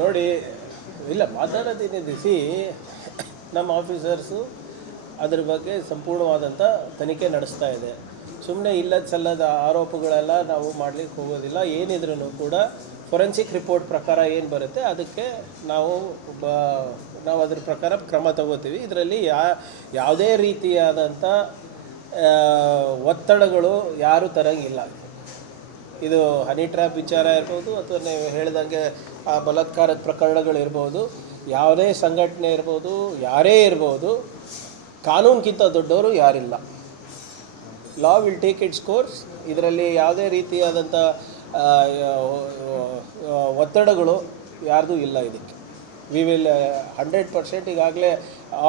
ನೋಡಿ, ಇಲ್ಲ ಮಾತಾಡೋದೇನಿದೆ ಸಿ ನಮ್ಮ ಆಫೀಸರ್ಸು ಅದ್ರ ಬಗ್ಗೆ ಸಂಪೂರ್ಣವಾದಂಥ ತನಿಖೆ ನಡೆಸ್ತಾ ಇದೆ. ಸುಮ್ಮನೆ ಇಲ್ಲದ ಸಲ್ಲದ ಆರೋಪಗಳೆಲ್ಲ ನಾವು ಮಾಡಲಿಕ್ಕೆ ಹೋಗೋದಿಲ್ಲ. ಏನಿದ್ರೂ ಕೂಡ ಫೊರೆನ್ಸಿಕ್ ರಿಪೋರ್ಟ್ ಪ್ರಕಾರ ಏನು ಬರುತ್ತೆ, ಅದಕ್ಕೆ ನಾವು ಬ ನಾವು ಅದ್ರ ಪ್ರಕಾರ ಕ್ರಮ ತಗೋತೀವಿ. ಇದರಲ್ಲಿ ಯಾ, ಯಾವುದೇ ರೀತಿಯಾದಂಥ ಒತ್ತಡಗಳು ಯಾರೂ ತರಂಗಿಲ್ಲ. ಇದು ಹನಿ ಟ್ರ್ಯಾಪ್ ವಿಚಾರ ಇರ್ಬೋದು ಅಥವಾ ನೀವು ಹೇಳಿದಂಗೆ ಆ ಬಲತ್ಕಾರದ ಪ್ರಕರಣಗಳಿರ್ಬೋದು ಯಾವುದೇ ಸಂಘಟನೆ ಇರ್ಬೋದು, ಯಾರೇ ಇರ್ಬೋದು, ಕಾನೂನಿಗಿಂತ ದೊಡ್ಡವರು ಯಾರಿಲ್ಲ. Law will take its course ಇದರಲ್ಲಿ ಯಾವುದೇ ರೀತಿಯಾದಂಥ ಒತ್ತಡಗಳು ಯಾರ್ದೂ ಇಲ್ಲ ಇದಕ್ಕೆ. ವಿ ವಿಲ್ ಹಂಡ್ರೆಡ್ ಪರ್ಸೆಂಟ್ ಈಗಾಗಲೇ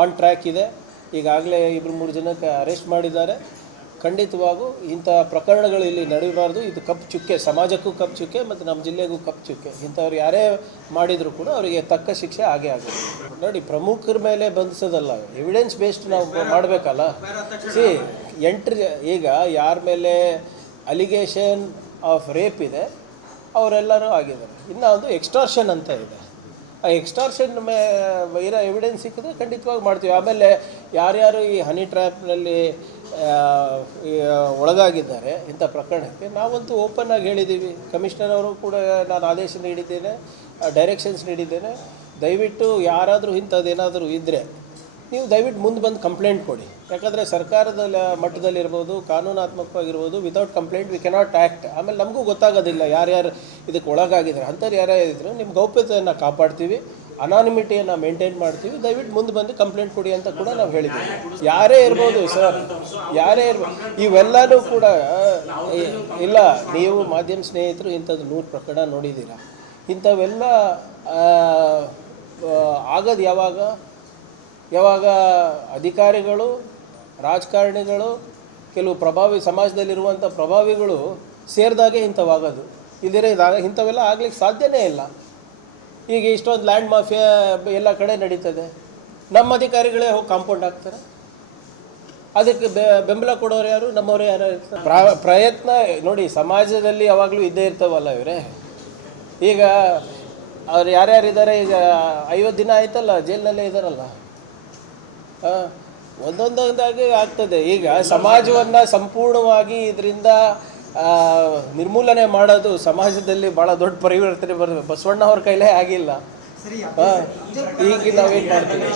ಆನ್ ಟ್ರ್ಯಾಕ್ ಇದೆ. ಈಗಾಗಲೇ ಇಬ್ಬರು ಮೂರು ಜನಕ್ಕೆ ಅರೆಸ್ಟ್ ಮಾಡಿದ್ದಾರೆ. ಖಂಡಿತವಾಗೂ ಇಂಥ ಪ್ರಕರಣಗಳು ಇಲ್ಲಿ ನಡೆಯಬಾರ್ದು ಇದು ಕಪ್ಪು ಚುಕ್ಕೆ, ಸಮಾಜಕ್ಕೂ ಕಪ್ಪು ಚುಕ್ಕೆ ಮತ್ತು ನಮ್ಮ ಜಿಲ್ಲೆಗೂ ಕಪ್ಪು ಚುಕ್ಕೆ. ಇಂಥವ್ರು ಯಾರೇ ಮಾಡಿದರೂ ಕೂಡ ಅವರಿಗೆ ತಕ್ಕ ಶಿಕ್ಷೆ ಆಗೇ ಆಗುತ್ತೆ. ನೋಡಿ, ಪ್ರಮುಖರ ಮೇಲೆ ಬಂಧಿಸೋದಲ್ಲ ಎವಿಡೆನ್ಸ್ ಬೇಸ್ಡ್ ನಾವು ಮಾಡಬೇಕಲ್ಲ. ಸಿ ಎಂಟ್ರಿ ಈಗ ಯಾರ ಮೇಲೆ ಅಲಿಗೇಷನ್ ಆಫ್ ರೇಪ್ ಇದೆ, ಅವರೆಲ್ಲರೂ ಆಗಿದ್ದಾರೆ. ಇನ್ನು ಒಂದು ಎಕ್ಸ್ಟಾರ್ಷನ್ ಅಂತ ಇದೆ. ಆ ಎಕ್ಸ್ಟಾರ್ಷನ್ ಮೇ, ಇರೋ ಎವಿಡೆನ್ಸ್ ಸಿಕ್ಕಿದ್ರೆ ಖಂಡಿತವಾಗಿ ಮಾಡ್ತೀವಿ. ಆಮೇಲೆ ಯಾರ್ಯಾರು ಈ ಹನಿ ಟ್ರ್ಯಾಪ್ನಲ್ಲಿ ಒಳಗಾಗಿದ್ದಾರೆ ಇಂಥ ಪ್ರಕರಣಕ್ಕೆ. ನಾವಂತೂ ಓಪನ್ ಆಗಿ ಹೇಳಿದ್ದೀವಿ. ಕಮಿಷನರ್ ಅವರು ಕೂಡ ನಾನು ಆದೇಶ ನೀಡಿದ್ದೇನೆ ಡೈರೆಕ್ಷನ್ಸ್ ನೀಡಿದ್ದೇನೆ. ದಯವಿಟ್ಟು ಯಾರಾದರೂ ಇಂಥದ್ದೇನಾದರೂ ಇದ್ದರೆ ನೀವು ದಯವಿಟ್ಟು ಮುಂದೆ ಬಂದು ಕಂಪ್ಲೇಂಟ್ ಕೊಡಿ. ಯಾಕಂದರೆ ಸರ್ಕಾರದ ಮಟ್ಟದಲ್ಲಿರ್ಬೋದು, ಕಾನೂನಾತ್ಮಕವಾಗಿರ್ಬೋದು without complaint we cannot act ಆಮೇಲೆ ನಮಗೂ ಗೊತ್ತಾಗೋದಿಲ್ಲ ಯಾರ್ಯಾರು ಇದಕ್ಕೆ ಒಳಗಾಗಿದ್ದಾರೆ. ಅಂಥವ್ರು ಯಾರ್ಯಾರು ಇದ್ರು ನಿಮ್ಮ ಗೌಪ್ಯತೆಯನ್ನು ಕಾಪಾಡ್ತೀವಿ. ಅನಾನಿಮಿಟಿಯನ್ನು ಮೇಂಟೈನ್ ಮಾಡ್ತೀವಿ. ದಯವಿಟ್ಟು ಮುಂದೆ ಬಂದು ಕಂಪ್ಲೇಂಟ್ ಕೊಡಿ ಅಂತ ಕೂಡ ನಾವು ಹೇಳಿದ್ದೀವಿ. ಯಾರೇ ಇರ್ಬೋದು ಸರ್ ಯಾರೇ ಇರ್ಬೋದು ಇವೆಲ್ಲನೂ ಕೂಡ ಇಲ್ಲ, ನೀವು ಮಾಧ್ಯಮ ಸ್ನೇಹಿತರು ಇಂಥದ್ದು ನೂರು ಪ್ರಕರಣ ನೋಡಿದ್ದೀರಾ. ಇಂಥವೆಲ್ಲ ಆಗೋದು ಯಾವಾಗ? ಯಾವಾಗ ಅಧಿಕಾರಿಗಳು, ರಾಜಕಾರಣಿಗಳು, ಕೆಲವು ಪ್ರಭಾವಿ ಸಮಾಜದಲ್ಲಿರುವಂಥ ಪ್ರಭಾವಿಗಳು ಸೇರಿದಾಗೆ ಇಂಥವಾಗೋದು. ಇಲ್ಲದೇ ಇದಾಗ ಇಂಥವೆಲ್ಲ ಆಗ್ಲಿಕ್ಕೆ ಸಾಧ್ಯನೇ ಇಲ್ಲ. ಈಗ ಇಷ್ಟೊಂದು ಲ್ಯಾಂಡ್ ಮಾಫಿಯಾ ಎಲ್ಲ ಕಡೆ ನಡೀತದೆ. ನಮ್ಮ ಅಧಿಕಾರಿಗಳೇ ಹೋಗಿ ಕಾಂಪೌಂಡ್ ಆಗ್ತಾರೆ ಅದಕ್ಕೆ ಬೆಂಬಲ ಕೊಡೋರು ಯಾರು? ನಮ್ಮವರು ಯಾರು? ಇರ್ತಾರೆ? ಪ್ರ- ಪ್ರಯತ್ನ, ನೋಡಿ, ಸಮಾಜದಲ್ಲಿ ಯಾವಾಗಲೂ ಇದ್ದೇ ಇರ್ತಾವಲ್ಲ ಇವರೇ. ಈಗ ಅವ್ರು ಯಾರ್ಯಾರಿದ್ದಾರೆ? ಈಗ ಐವತ್ತು ದಿನ ಆಯ್ತಲ್ಲ, ಜೈಲಿನಲ್ಲೇ ಇದ್ದಾರಲ್ಲ ಒಂದೊಂದೊಂದಾಗಿ ಆಗ್ತದೆ. ಈಗ ಸಮಾಜವನ್ನು ಸಂಪೂರ್ಣವಾಗಿ ಇದರಿಂದ ನಿರ್ಮೂಲನೆ ಮಾಡೋದು ಸಮಾಜದಲ್ಲಿ ಭಾಳ ದೊಡ್ಡ ಪರಿವರ್ತನೆ ಬರ್ತದೆ ಬಸವಣ್ಣ ಅವ್ರ ಕೈಲೇ ಆಗಿಲ್ಲ. ಈಗ ನಾವೇನು ಮಾಡ್ತೀವಿ?